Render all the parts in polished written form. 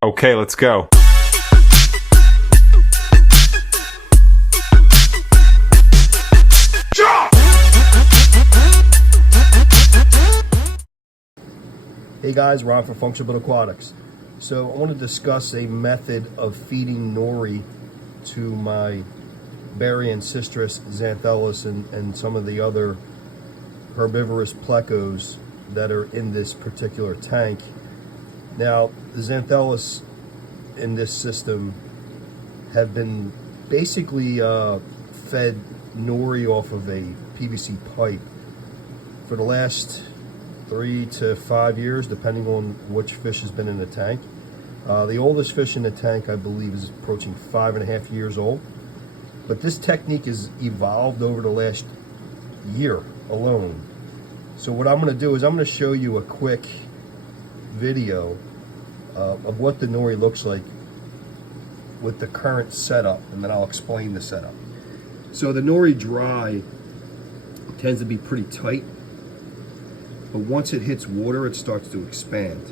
Okay, let's go. Hey guys, Ron from FunctionBuilt-Aquatics. So I want to discuss a method of feeding nori to my Baryancistrus, xanthellus, and some of the other herbivorous plecos that are in this particular tank. Now, the xanthellus in this system have been basically fed nori off of a PVC pipe for the last 3 to 5 years, depending on which fish has been in the tank. The oldest fish in the tank, I believe, is approaching 5.5 years old. But this technique has evolved over the last year alone. So what I'm going to do is I'm going to show you a quick video of what the nori looks like with the current setup, and then I'll explain the setup. So the nori dry tends to be pretty tight, but once it hits water, it starts to expand.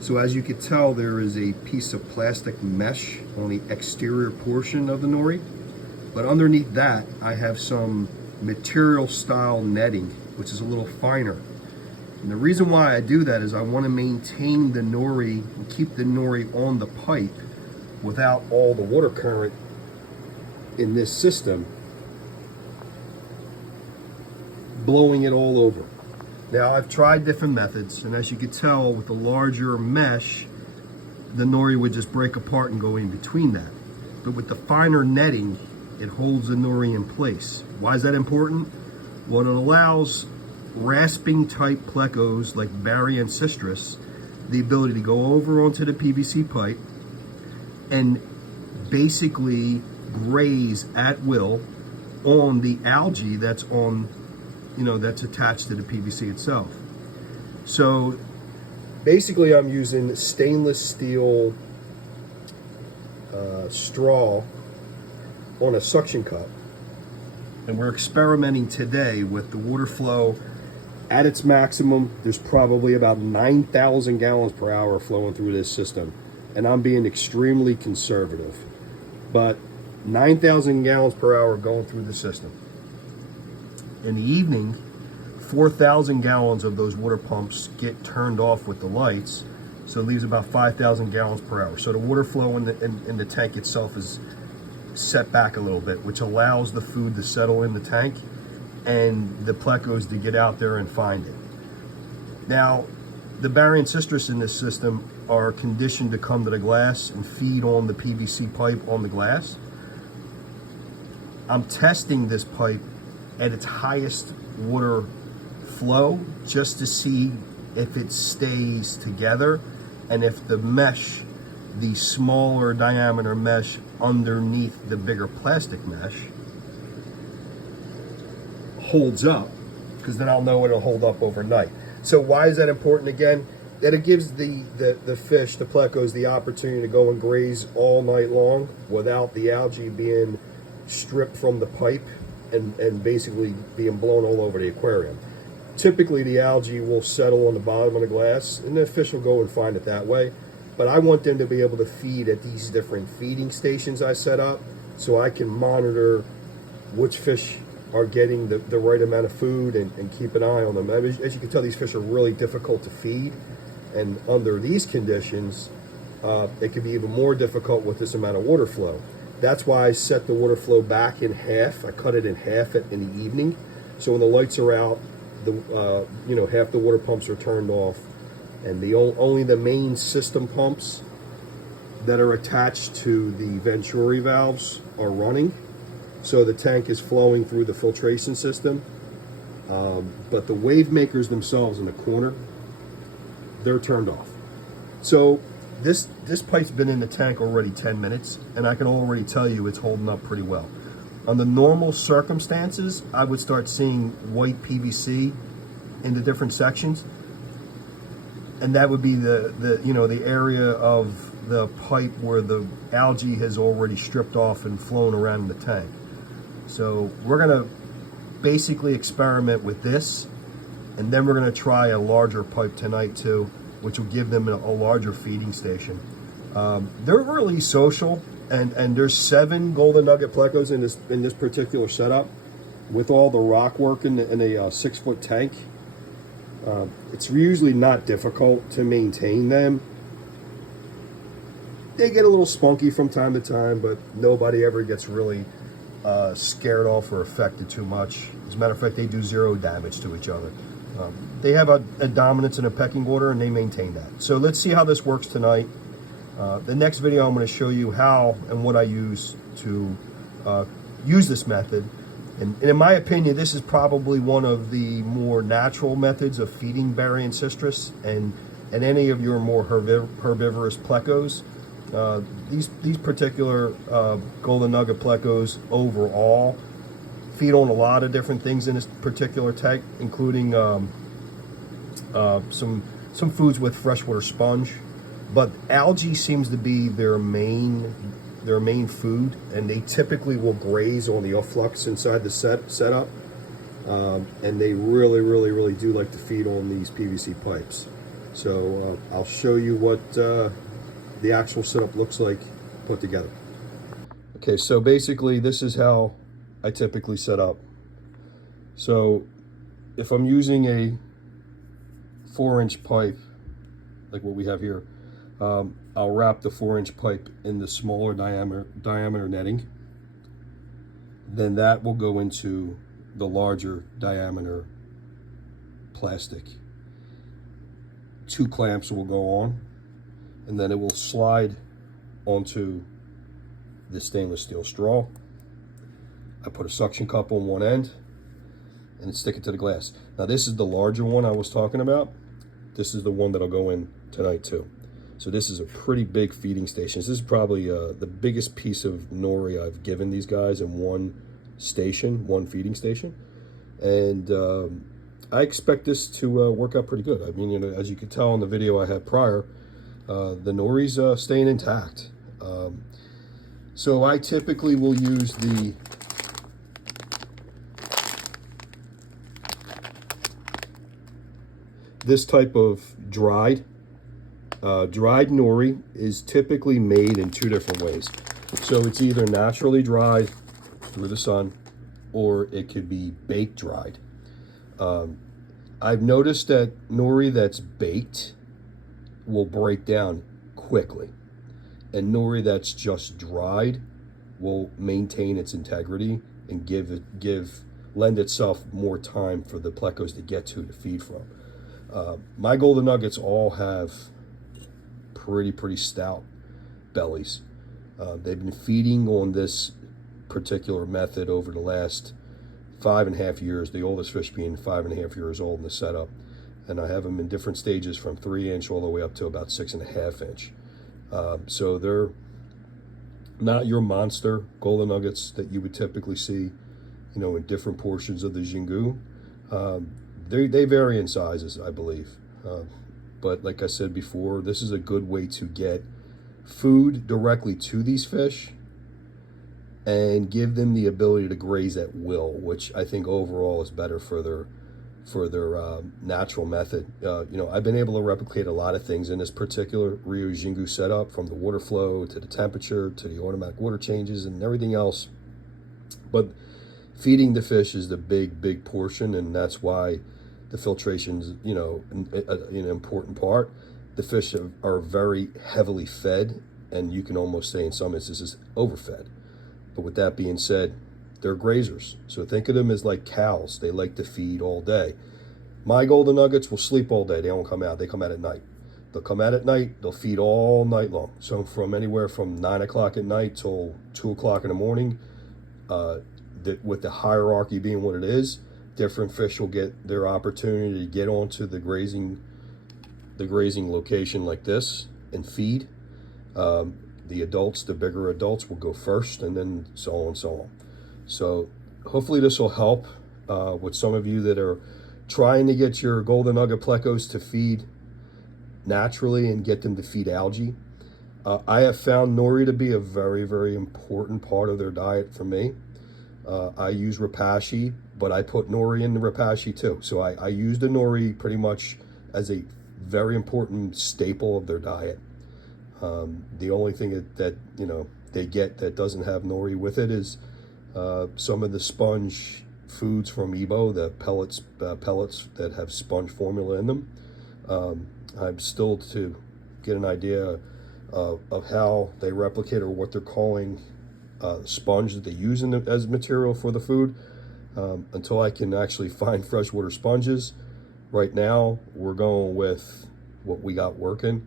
So as you can tell, there is a piece of plastic mesh on the exterior portion of the nori, but underneath that, I have some material style netting, which is a little finer. And the reason why I do that is I want to maintain the nori and keep the nori on the pipe without all the water current in this system blowing it all over. Now, I've tried different methods, and as you can tell, with the larger mesh, the nori would just break apart and go in between that. But with the finer netting, it holds the nori in place. Why is that important? Well, it allows rasping type plecos like Baryancistrus the ability to go over onto the PVC pipe and basically graze at will on the algae that's on, that's attached to the PVC itself. So basically I'm using stainless steel straw on a suction cup, and we're experimenting today with the water flow at its maximum. There's probably about 9,000 gallons per hour flowing through this system, and I'm being extremely conservative, but 9,000 gallons per hour going through the system. In the evening, 4,000 gallons of those water pumps get turned off with the lights, so it leaves about 5,000 gallons per hour. So the water flow in the tank itself is set back a little bit, which allows the food to settle in the tank and the plecos to get out there and find it. Now, the Baryancistrus in this system are conditioned to come to the glass and feed on the PVC pipe on the glass. I'm testing this pipe at its highest water flow just to see if it stays together and if the mesh, the smaller diameter mesh underneath the bigger plastic mesh, holds up, because then I'll know it'll hold up overnight. So why is that important again? That it gives the fish, the plecos, the opportunity to go and graze all night long without the algae being stripped from the pipe and basically being blown all over the aquarium. Typically the algae will settle on the bottom of the glass and the fish will go and find it that way. But I want them to be able to feed at these different feeding stations I set up, so I can monitor which fish are getting the right amount of food and keep an eye on them. As you can tell, these fish are really difficult to feed, and under these conditions, it could be even more difficult with this amount of water flow. That's why I set the water flow back in half. I cut it in half in the evening, so when the lights are out, half the water pumps are turned off, and only the main system pumps that are attached to the venturi valves are running. So the tank is flowing through the filtration system, but the wave makers themselves in the corner, they're turned off. So this pipe's been in the tank already 10 minutes, and I can already tell you it's holding up pretty well. Under normal circumstances, I would start seeing white PVC in the different sections, and that would be the area of the pipe where the algae has already stripped off and flown around in the tank. So we're gonna basically experiment with this, and then we're gonna try a larger pipe tonight too, which will give them a larger feeding station. They're really social, and there's 7 Golden Nugget Plecos in this particular setup, with all the rock work in a 6-foot tank. It's usually not difficult to maintain them. They get a little spunky from time to time, but nobody ever gets really scared off or affected too much. As a matter of fact, they do 0 damage to each other. They have a dominance and a pecking order, and they maintain that. So let's see how this works tonight. The next video, I'm going to show you how and what I use to use this method. And in my opinion, this is probably one of the more natural methods of feeding Baryancistrus and any of your more herbivorous plecos. These particular Golden Nugget Plecos overall feed on a lot of different things in this particular tank, including some foods with freshwater sponge, but algae seems to be their main food, and they typically will graze on the efflux inside the setup, and they really do like to feed on these PVC pipes. So I'll show you what the actual setup looks like put together. Okay, so basically this is how I typically set up. So if I'm using a 4-inch pipe, like what we have here, I'll wrap the 4-inch pipe in the smaller diameter netting. Then that will go into the larger diameter plastic. 2 clamps will go on, and then it will slide onto the stainless steel straw. I put a suction cup on one end and stick it to the glass. Now this is the larger one I was talking about. This is the one that'll go in tonight too. So this is a pretty big feeding station. This is probably the biggest piece of nori I've given these guys in one feeding station. And I expect this to work out pretty good. I mean, you know, as you can tell in the video I had prior, the nori's staying intact. So I typically will use this type of dried nori is typically made in 2 different ways. So it's either naturally dried through the sun, or it could be baked dried. I've noticed that nori that's baked will break down quickly, and nori that's just dried will maintain its integrity and lend itself more time for the plecos to get to feed from. My golden nuggets all have pretty stout bellies. They've been feeding on this particular method over the last 5.5 years, the oldest fish being 5.5 years old in the setup. And I have them in different stages from 3-inch all the way up to about 6.5-inch. So they're not your monster golden nuggets that you would typically see, you know, in different portions of the Xingu. They vary in sizes, I believe. But like I said before, this is a good way to get food directly to these fish and give them the ability to graze at will, which I think overall is better for their natural method. You know, I've been able to replicate a lot of things in this particular Rio Xingu setup, from the water flow to the temperature to the automatic water changes and everything else. But feeding the fish is the big portion, and that's why the filtration is, you know, an important part. The fish are very heavily fed, and you can almost say in some instances overfed. But with that being said, they're grazers. So think of them as like cows. They like to feed all day. My golden nuggets will sleep all day. They don't come out. They come out at night. They'll come out at night. They'll feed all night long. So from anywhere from 9 o'clock at night till 2 o'clock in the morning, with the hierarchy being what it is, different fish will get their opportunity to get onto the grazing location like this and feed. The adults, the bigger adults, will go first, and then so on and so on. So hopefully this will help with some of you that are trying to get your golden nugget plecos to feed naturally and get them to feed algae. I have found nori to be a very important part of their diet for me. I use Repashy, but I put nori in the Repashy too. So I use the nori pretty much as a very important staple of their diet. The only thing that you know they get that doesn't have nori with it is some of the sponge foods from Ebo, the pellets that have sponge formula in them. I'm still to get an idea of how they replicate or what they're calling sponge that they use as material for the food. Until I can actually find freshwater sponges, right now we're going with what we got working,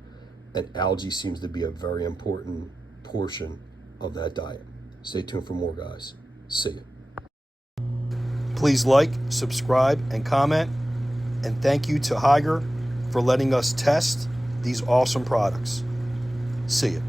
and algae seems to be a very important portion of that diet. Stay tuned for more, guys. See you. Please like, subscribe, and comment. And thank you to Higer for letting us test these awesome products. See you.